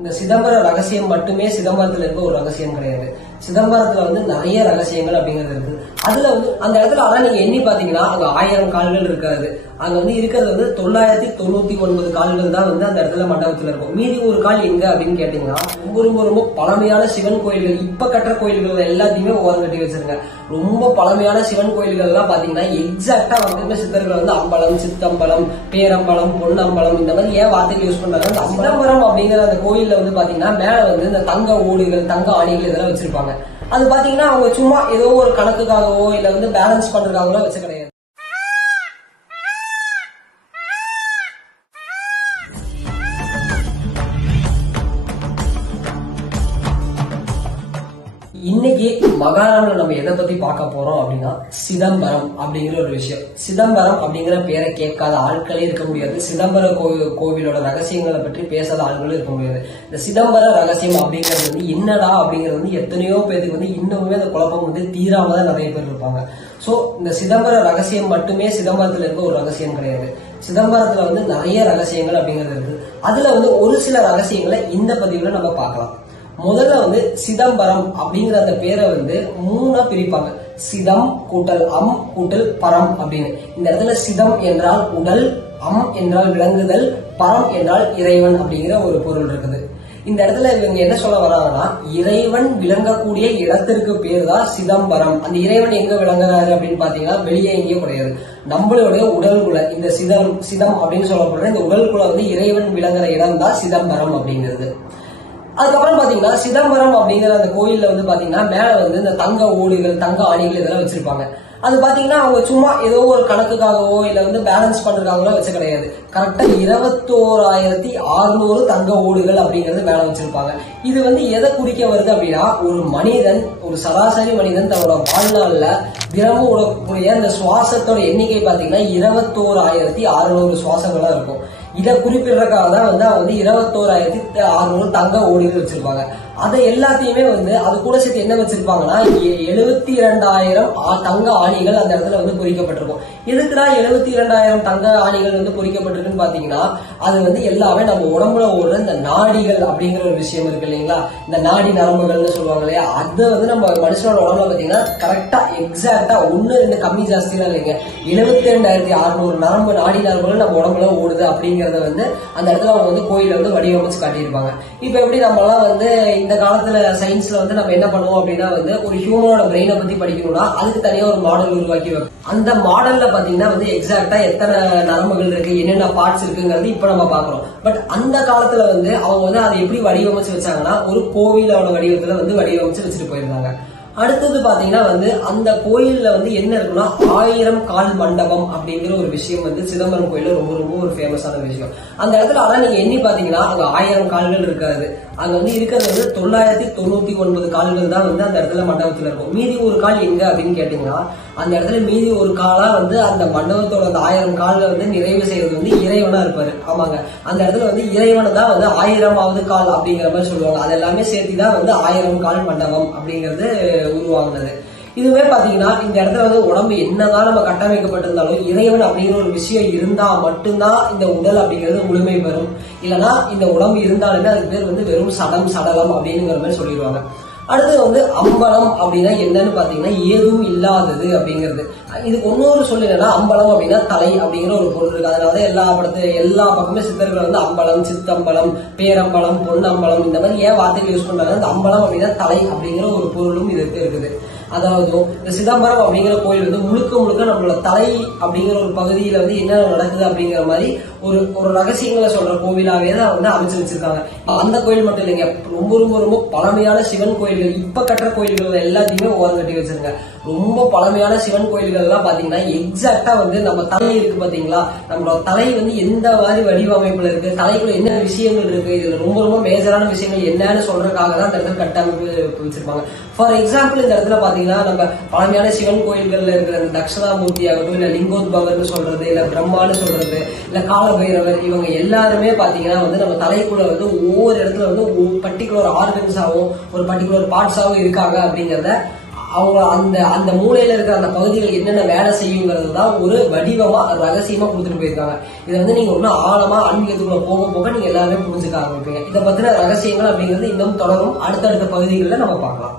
இந்த சிதம்பர ரகசியம் மட்டுமே சிதம்பரத்துல இருக்க ஒரு ரகசியம் கிடையாது. சிதம்பரத்துல நிறைய ரகசியங்கள் அப்படிங்கிறது இருக்கு. அதுல அந்த இடத்துல ஆனா நீங்க எண்ணி பாத்தீங்கன்னா அங்க 1000 கால்கள் இருக்காது. அங்க இருக்கிறது 999 கால்கள் தான் அந்த இடத்துல மண்டபத்துல இருக்கும். மீதி ஒரு கால் எங்க அப்படின்னு கேட்டீங்கன்னா ரொம்ப ரொம்ப ரொம்ப பழமையான சிவன் கோயில்கள், இப்ப கட்டுற கோயில்கள் எல்லாத்தையுமே ஓரம் கட்டி வச்சிருங்க. ரொம்ப பழமையான சிவன் கோயில்கள் எல்லாம் பாத்தீங்கன்னா எக்ஸாக்டா சித்தர்கள் அம்பலம், சித்தம்பலம், பேரம்பலம், பொன்னம்பலம் இந்த மாதிரி ஏன் வார்த்தைகள் யூஸ் பண்றாங்க. அந்த சிதம்பரம் அப்படிங்கிற அந்த கோயில்ல பாத்தீங்கன்னா மேல இந்த தங்க ஓடுகள், தங்க ஆணிகள் இதெல்லாம் வச்சிருப்பாங்க. அது பாத்தீங்கன்னா அவங்க சும்மா ஏதோ ஒரு கணக்குக்காகவோ இல்ல பேலன்ஸ் பண்றதுக்காகவோ வச்சு கிடையாது. இன்னைக்கு மகாராணில நம்ம எதை பத்தி பார்க்க போறோம் அப்படின்னா சிதம்பரம் அப்படிங்கிற ஒரு விஷயம். சிதம்பரம் அப்படிங்கிற பேரை கேட்காத ஆட்களே இருக்க முடியாது. சிதம்பர கோவிலோட ரகசியங்களை பற்றி பேசாத ஆட்களும் இருக்க முடியாது. இந்த சிதம்பர ரகசியம் அப்படிங்கிறது என்னடா அப்படிங்கிறது எத்தனையோ பேருக்கு இன்னுமே அந்த குழப்பம் தீராம தான் நிறைய பேர் இருப்பாங்க. சோ இந்த சிதம்பர ரகசியம் மட்டுமே சிதம்பரத்துல இருக்க ஒரு ரகசியம் கிடையாது. சிதம்பரத்துல நிறைய ரகசியங்கள் அப்படிங்கிறது இருக்கு. அதுல ஒரு சில ரகசியங்களை இந்த பதிவுல நம்ம பார்க்கலாம். முதல்ல சிதம்பரம் அப்படிங்கிற அந்த பேரை 3 பிரிப்பாங்க. சிதம் கூட்டல் அம் கூட்டல் பரம் அப்படின்னு. இந்த இடத்துல சிதம் என்றால் உடல், அம் என்றால் விளங்குதல், பரம் என்றால் இறைவன் அப்படிங்கிற ஒரு பொருள் இருக்குது. இந்த இடத்துல இவங்க என்ன சொல்ல வராங்கன்னா, இறைவன் விளங்கக்கூடிய இடத்திற்கு பேர் தான் சிதம்பரம். அந்த இறைவன் எங்க விளங்குறாரு அப்படின்னு பாத்தீங்கன்னா வெளியே எங்கேயும் கிடையாது, நம்மளுடைய உடல்குள்ள இந்த சிதம் அப்படின்னு சொல்லப்படுற இந்த உடல்குள்ள இறைவன் விளங்குற இடம் தான் சிதம்பரம் அப்படிங்கிறது. அதுக்கப்புறம் பாத்தீங்கன்னா சிதம்பரம் அப்படிங்கிற அந்த கோயில்ல பாத்தீங்கன்னா மேல இந்த தங்க ஓடுகள், தங்க ஆணிகள் இதெல்லாம் வச்சிருப்பாங்க. அது பாத்தீங்கன்னா அவங்க சும்மா ஏதோ ஒரு கணக்குக்காகவோ இல்ல பேலன்ஸ் பண்றதுக்காகவோ வச்சு கிடையாது. கரெக்டா 21,600 தங்க ஓடுகள் அப்படிங்கறது மேல வச்சிருப்பாங்க. இது எதை குறிக்க வருது அப்படின்னா, ஒரு மனிதன், ஒரு சராசரி மனிதன் தன்னோட வாழ்நாள்ல தினமும் விடக்கூடிய அந்த சுவாசத்தோட எண்ணிக்கை பாத்தீங்கன்னா 21,600 சுவாசங்களா இருக்கும். இதை குறிப்பிடுறதுக்காக தான் அவங்க 21,600 தங்க ஓடுகள் வச்சிருப்பாங்க. அதை எல்லாத்தையுமே அது கூட சேர்த்து என்ன வச்சிருப்பாங்கன்னா 72,000 தங்க ஆணிகள் அந்த இடத்துல பொறிக்கப்பட்டிருக்கும். எதுக்குடா 72,000 தங்க ஆணிகள் பொறிக்கப்பட்டிருக்குன்னு பாத்தீங்கன்னா, அது எல்லாமே நம்ம உடம்புல ஓடுற இந்த நாடிகள் அப்படிங்கிற ஒரு விஷயம் இருக்கு இல்லைங்களா, இந்த நாடி நரம்புகள்னு சொல்லுவாங்க இல்லையா, அது நம்ம மனுஷனோட உடம்புல பாத்தீங்கன்னா கரெக்டா எக்ஸாக்டா 1-2 கம்மி ஜாஸ்தியா இல்லைங்க, 72,600 நாடி நரம்புகள் நம்ம உடம்புல ஓடுது அப்படிங்கறத அந்த இடத்துல அவங்க கோயில வடிவமைச்சு காட்டியிருப்பாங்க. இப்ப எப்படி நம்ம எல்லாம் இந்த காலத்துல சயின்ஸ்ல நம்ம என்ன பண்ணுவோம் அப்படின்னா, ஒரு ஹியூமனோட பிரெயினை பத்தி படிக்கணும்னா அதுக்கு தனியா ஒரு மாடல் உருவாக்கி வைப்போம். அந்த மாடல்ல பாத்தீங்கன்னா எக்ஸாக்டா எத்தனை நரம்புகள் இருக்கு, என்னென்ன பார்ட்ஸ் இருக்குங்கிறது இப்ப நம்ம பாக்குறோம். பட் அந்த காலத்துல அவங்க அதை எப்படி வடிவமைச்சு வச்சாங்கன்னா, ஒரு கோவிலோட வடிவத்துல வடிவமைச்சு வச்சுட்டு போயிருந்தாங்க. அடுத்தது பாத்தீங்கன்னா அந்த கோயில்ல என்ன இருக்குன்னா 1000 கால் மண்டபம் அப்படிங்கிற ஒரு விஷயம் சிதம்பரம் கோயில்ல ரொம்ப ரொம்ப ஒரு ஃபேமஸான விஷயம். அந்த இடத்துல ஆனா நீங்க எண்ணி பாத்தீங்கன்னா அங்க 1000 கால்கள் இருக்காது. அங்க இருக்கிறது 999 கால்கள் தான் அந்த இடத்துல மண்டபத்துல இருக்கும். மீதி ஒரு கால் எங்க அப்படின்னு கேட்டீங்கன்னா, அந்த இடத்துல மீதி ஒரு காலா அந்த மண்டபத்தோட அந்த 1000 கால்ல நிறைவு செய்யறது இறைவனா இருப்பாரு. ஆமாங்க, அந்த இடத்துல இறைவனை தான் 1000வது கால் அப்படிங்கிற மாதிரி சொல்லுவாங்க. அது எல்லாமே சேர்த்துதான் 1000 கால் மண்டபம் அப்படிங்கிறது உருவாகுனது. இதுவே பாத்தீங்கன்னா இந்த இடத்துல உடம்பு என்னதான் நம்ம கட்டமைக்கப்பட்டிருந்தாலும் இறைவன் அப்படிங்கிற ஒரு விஷயம் இருந்தா மட்டும்தான் இந்த உடல் அப்படிங்கிறது முழுமை பெறும். இல்லைன்னா இந்த உடம்பு இருந்தாலுமே அதுக்கு பேர் வெறும் சடலம் அப்படிங்கிற மாதிரி சொல்லிடுவாங்க. அடுத்து அம்பலம் அப்படின்னா என்னன்னு பாத்தீங்கன்னா ஏதும் இல்லாதது அப்படிங்கிறது. இதுக்கு இன்னொரு சொல்லலைன்னா, அம்பலம் அப்படின்னா தலை அப்படிங்கிற ஒரு பொருள் இருக்கு. அதனால எல்லா பக்கமே சித்தர்கள் அம்பலம், சித்தம்பலம், பேரம்பலம், பொன்னம்பலம் இந்த மாதிரி ஏன் வார்த்தைகள் யூஸ் பண்றாங்க. அந்த அம்பலம் அப்படின்னா தலை அப்படிங்கிற ஒரு பொருளும் இதுக்கு இருக்குது. அதாவது இந்த சிதம்பரம் அப்படிங்கிற கோயில் முழுக்க முழுக்க நம்மளோட தலை அப்படிங்கிற ஒரு பகுதியில என்ன நடக்குது அப்படிங்கிற மாதிரி ஒரு ரகசியங்களை சொல்ற கோவிலாவே தான் அமைச்சு வச்சிருக்காங்க. அந்த கோயில் மட்டும் இல்லைங்க, ரொம்ப ரொம்ப ரொம்ப பழமையான சிவன் கோயில்கள், இப்ப கட்டுற கோயில்கள் எல்லாத்தையுமே ஓரம் கட்டி வச்சிருங்க. ரொம்ப பழமையான சிவன் கோயில்கள் எல்லாம் பாத்தீங்கன்னா எக்ஸாக்டா நம்ம தலை இருக்கு பாத்தீங்களா, நம்மளோட தலை எந்த மாதிரி வடிவமைப்புல இருக்கு, தலைக்குள்ள என்ன விஷயங்கள் இருக்கு, இதுல ரொம்ப ரொம்ப மேஜரான விஷயங்கள் என்னன்னு சொல்றதுக்காக தான் அந்த இடத்துல கட்டமைப்பு வச்சிருப்பாங்க. ஃபார் எக்ஸாம்பிள் இந்த இடத்துல பாத்தீங்கன்னா நம்ம பழமையான சிவன் கோயில்கள்ல இருக்கிற தட்சிணாமூர்த்தி ஆகட்டும், இல்ல லிங்கோத்பவர்னு சொல்றது, இல்ல பிரம்மான்னு சொல்றது, இல்ல காலபைரவர், இவங்க எல்லாருமே பாத்தீங்கன்னா நம்ம தலைக்குள்ள ஒவ்வொரு இடத்துல பர்டிகுலர் ஆர்கன்ஸாவும் ஒரு பர்டிகுலர் பார்ட்ஸாவும் இருக்காங்க அப்படிங்கறத அவங்க அந்த அந்த மூலையில இருக்கிற அந்த பகுதிகள் என்னென்ன வேலை செய்யுங்கிறது தான் ஒரு வடிவமா ரகசியமா கொடுத்துட்டு போயிருக்காங்க. இதை வந்து நீங்க இன்னும் ஆழமா ஆன்மீகத்துக்குள்ள போக போக நீங்க எல்லாருமே புரிஞ்சுக்க ஆரம்பிப்பீங்க. இதை பத்தின ரகசியங்கள் அப்படிங்கிறது இன்னும் தொடரும். அடுத்தடுத்த பகுதிகளில் நம்ம பார்க்கலாம்.